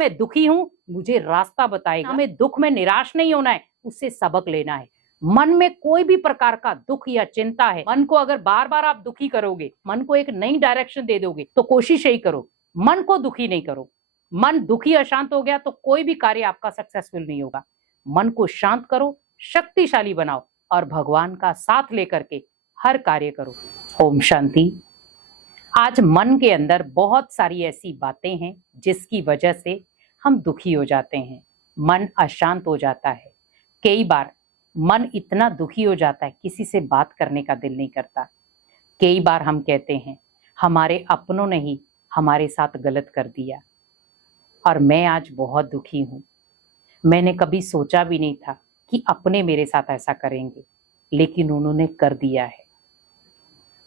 मैं दुखी हूँ, मुझे रास्ता बताएगा। हमें दुख में निराश नहीं होना है, उससे सबक लेना है। मन में कोई भी प्रकार का दुख या चिंता है, मन को अगर बार बार आप दुखी करोगे, मन को एक नई डायरेक्शन दे दोगे, तो कोशिश यही करो, मन को दुखी नहीं करो। मन दुखी अशांत हो गया तो कोई भी कार्य आपका सक्सेसफुल नहीं होगा। मन को शांत करो, शक्तिशाली बनाओ और भगवान का साथ लेकर के हर कार्य करो। ओम शांति। आज मन के अंदर बहुत सारी ऐसी बातें हैं जिसकी वजह से हम दुखी हो जाते हैं, मन अशांत हो जाता है। कई बार मन इतना दुखी हो जाता है, किसी से बात करने का दिल नहीं करता। कई बार हम कहते हैं हमारे अपनों ने ही हमारे साथ गलत कर दिया और मैं आज बहुत दुखी हूँ। मैंने कभी सोचा भी नहीं था कि अपने मेरे साथ ऐसा करेंगे, लेकिन उन्होंने कर दिया है।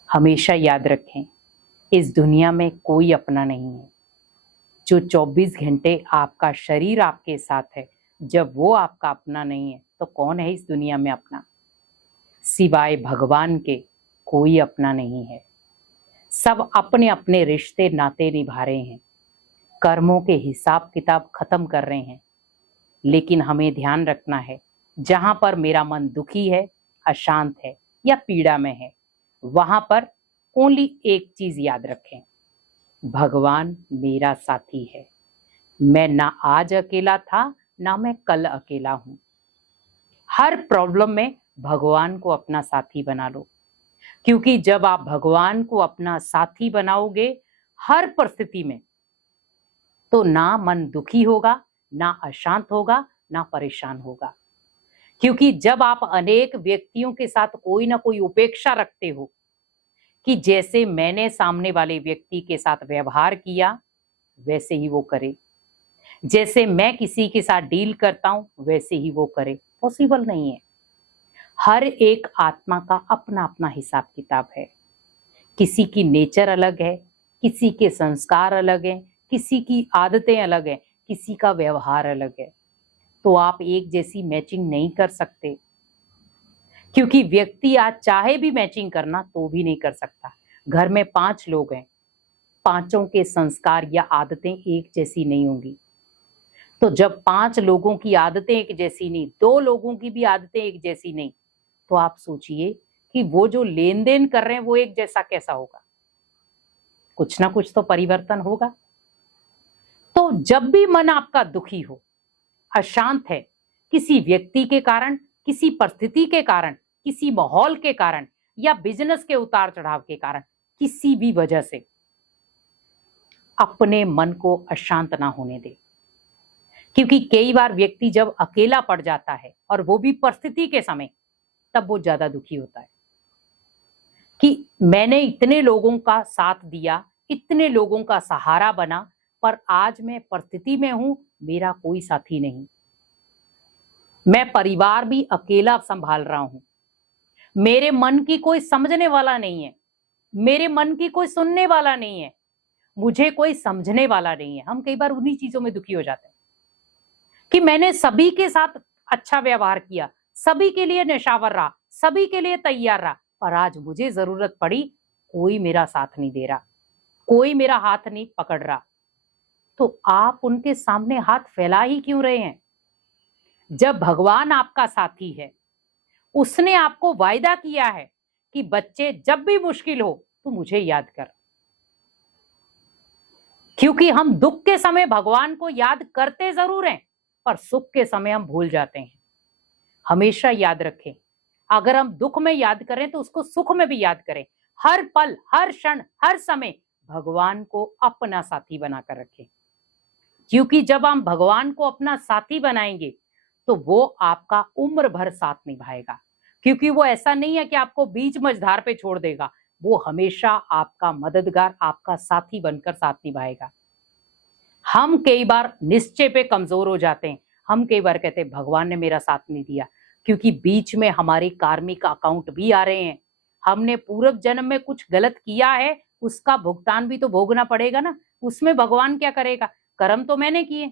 हमेशा याद रखें, इस दुनिया में कोई अपना नहीं है। जो 24 घंटे आपका शरीर आपके साथ है, जब वो आपका अपना नहीं है तो कौन है इस दुनिया में अपना? सिवाय भगवान के कोई अपना नहीं है। सब अपने अपने रिश्ते नाते निभा रहे हैं, कर्मों के हिसाब किताब खत्म कर रहे हैं। लेकिन हमें ध्यान रखना है, जहां पर मेरा मन दुखी है, अशांत है या पीड़ा में है, वहां पर ओनली एक चीज याद रखें, भगवान मेरा साथी है। मैं ना आज अकेला था, ना मैं कल अकेला हूं। हर प्रॉब्लम में भगवान को अपना साथी बना लो, क्योंकि जब आप भगवान को अपना साथी बनाओगे हर परिस्थिति में, तो ना मन दुखी होगा, ना अशांत होगा, ना परेशान होगा। क्योंकि जब आप अनेक व्यक्तियों के साथ कोई ना कोई उपेक्षा रखते हो कि जैसे मैंने सामने वाले व्यक्ति के साथ व्यवहार किया वैसे ही वो करे, जैसे मैं किसी के साथ डील करता हूं वैसे ही वो करे, पॉसिबल नहीं है। हर एक आत्मा का अपना अपना हिसाब किताब है। किसी की नेचर अलग है, किसी के संस्कार अलग हैं, किसी की आदतें अलग हैं, किसी का व्यवहार अलग है। तो आप एक जैसी मैचिंग नहीं कर सकते, क्योंकि व्यक्ति आज चाहे भी मैचिंग करना तो भी नहीं कर सकता। घर में 5 लोग हैं, पांचों के संस्कार या आदतें एक जैसी नहीं होंगी। तो जब 5 लोगों की आदतें एक जैसी नहीं, 2 लोगों की भी आदतें एक जैसी नहीं, तो आप सोचिए कि वो जो लेन देन कर रहे हैं वो एक जैसा कैसा होगा? कुछ ना कुछ तो परिवर्तन होगा। तो जब भी मन आपका दुखी हो, अशांत है, किसी व्यक्ति के कारण, किसी परिस्थिति के कारण, किसी माहौल के कारण या बिजनेस के उतार चढ़ाव के कारण, किसी भी वजह से, अपने मन को अशांत ना होने दे। क्योंकि कई बार व्यक्ति जब अकेला पड़ जाता है, और वो भी परिस्थिति के समय, तब वो ज्यादा दुखी होता है कि मैंने इतने लोगों का साथ दिया, इतने लोगों का सहारा बना, पर आज मैं परिस्थिति में हूं, मेरा कोई साथी नहीं। मैं परिवार भी अकेला संभाल रहा हूं, मेरे मन की कोई समझने वाला नहीं है, मेरे मन की कोई सुनने वाला नहीं है, मुझे कोई समझने वाला नहीं है। हम कई बार उन्हीं चीजों में दुखी हो जाते हैं कि मैंने सभी के साथ अच्छा व्यवहार किया, सभी के लिए निशावर रहा, सभी के लिए तैयार रहा, पर आज मुझे जरूरत पड़ी, कोई मेरा साथ नहीं दे रहा, कोई मेरा हाथ नहीं पकड़ रहा। तो आप उनके सामने हाथ फैला ही क्यों रहे हैं? जब भगवान आपका साथी है, उसने आपको वायदा किया है कि बच्चे जब भी मुश्किल हो तो मुझे याद कर। क्योंकि हम दुख के समय भगवान को याद करते जरूर हैं, पर सुख के समय हम भूल जाते हैं। हमेशा याद रखें, अगर हम दुख में याद करें तो उसको सुख में भी याद करें। हर पल, हर क्षण, हर समय भगवान को अपना साथी बनाकर रखें। क्योंकि जब हम भगवान को अपना साथी बनाएंगे तो वो आपका उम्र भर साथ निभाएगा। क्योंकि वो ऐसा नहीं है कि आपको बीच मझधार पे छोड़ देगा, वो हमेशा आपका मददगार, आपका साथी बनकर साथ निभाएगा। हम कई बार निश्चय पे कमजोर हो जाते हैं। हम कई बार कहते हैं भगवान ने मेरा साथ नहीं दिया, क्योंकि बीच में हमारे कार्मिक अकाउंट भी आ रहे हैं। हमने पूर्व जन्म में कुछ गलत किया है, उसका भुगतान भी तो भोगना पड़ेगा ना। उसमें भगवान क्या करेगा? कर्म तो मैंने किए,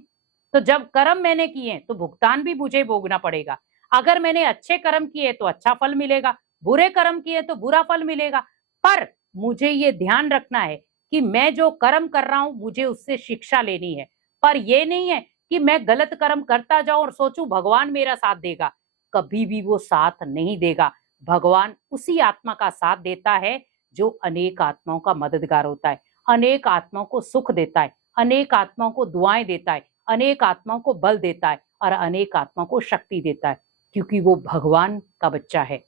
तो जब कर्म मैंने किए तो भुगतान भी मुझे भोगना पड़ेगा। अगर मैंने अच्छे कर्म किए तो अच्छा फल मिलेगा, बुरे कर्म किए तो बुरा फल मिलेगा। पर मुझे ये ध्यान रखना है कि मैं जो कर्म कर रहा हूं, मुझे उससे शिक्षा लेनी है। पर ये नहीं है कि मैं गलत कर्म करता जाऊं और सोचूं भगवान मेरा साथ देगा। कभी भी वो साथ नहीं देगा। भगवान उसी आत्मा का साथ देता है जो अनेक आत्माओं का मददगार होता है, अनेक आत्माओं को सुख देता है, अनेक आत्माओं को दुआएं देता है, अनेक आत्माओं को बल देता है और अनेक आत्माओं को शक्ति देता है, क्योंकि वो भगवान का बच्चा है।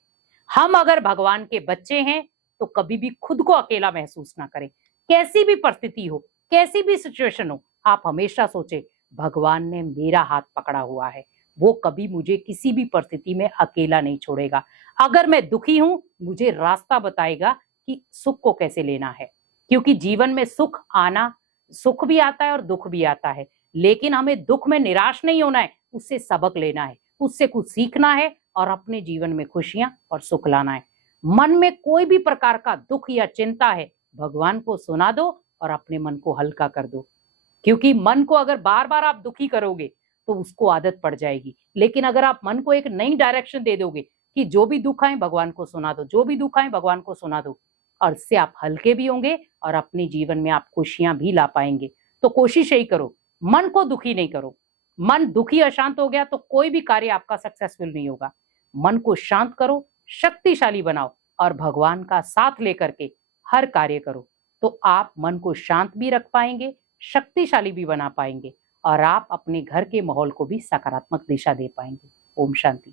हम अगर भगवान के बच्चे हैं तो कभी भी खुद को अकेला महसूस ना करें। कैसी भी परिस्थिति हो, कैसी भी सिचुएशन हो, आप हमेशा सोचे भगवान ने मेरा हाथ पकड़ा हुआ है, वो कभी मुझे किसी भी परिस्थिति में अकेला नहीं छोड़ेगा। अगर मैं दुखी हूं, मुझे रास्ता बताएगा कि सुख को कैसे लेना है, क्योंकि जीवन में सुख भी आता है और दुख भी आता है, लेकिन हमें दुख में निराश नहीं होना है, उससे सबक लेना है, उससे कुछ सीखना है और अपने जीवन में खुशियां और सुख लाना है। मन में कोई भी प्रकार का दुख या चिंता है, भगवान को सुना दो और अपने मन को हल्का कर दो, क्योंकि मन को अगर बार बार आप दुखी करोगे तो उसको आदत पड़ जाएगी। लेकिन अगर आप मन को एक नई डायरेक्शन दे दोगे कि जो भी दुख आए भगवान को सुना दो, जो भी दुख आए भगवान को सुना दो, और इससे आप हल्के भी होंगे और अपने जीवन में आप खुशियां भी ला पाएंगे। तो कोशिश यही करो, मन को दुखी नहीं करो। मन दुखी अशांत हो गया तो कोई भी कार्य आपका सक्सेसफुल नहीं होगा। मन को शांत करो, शक्तिशाली बनाओ और भगवान का साथ लेकर के हर कार्य करो, तो आप मन को शांत भी रख पाएंगे, शक्तिशाली भी बना पाएंगे और आप अपने घर के माहौल को भी सकारात्मक दिशा दे पाएंगे। ओम शांति।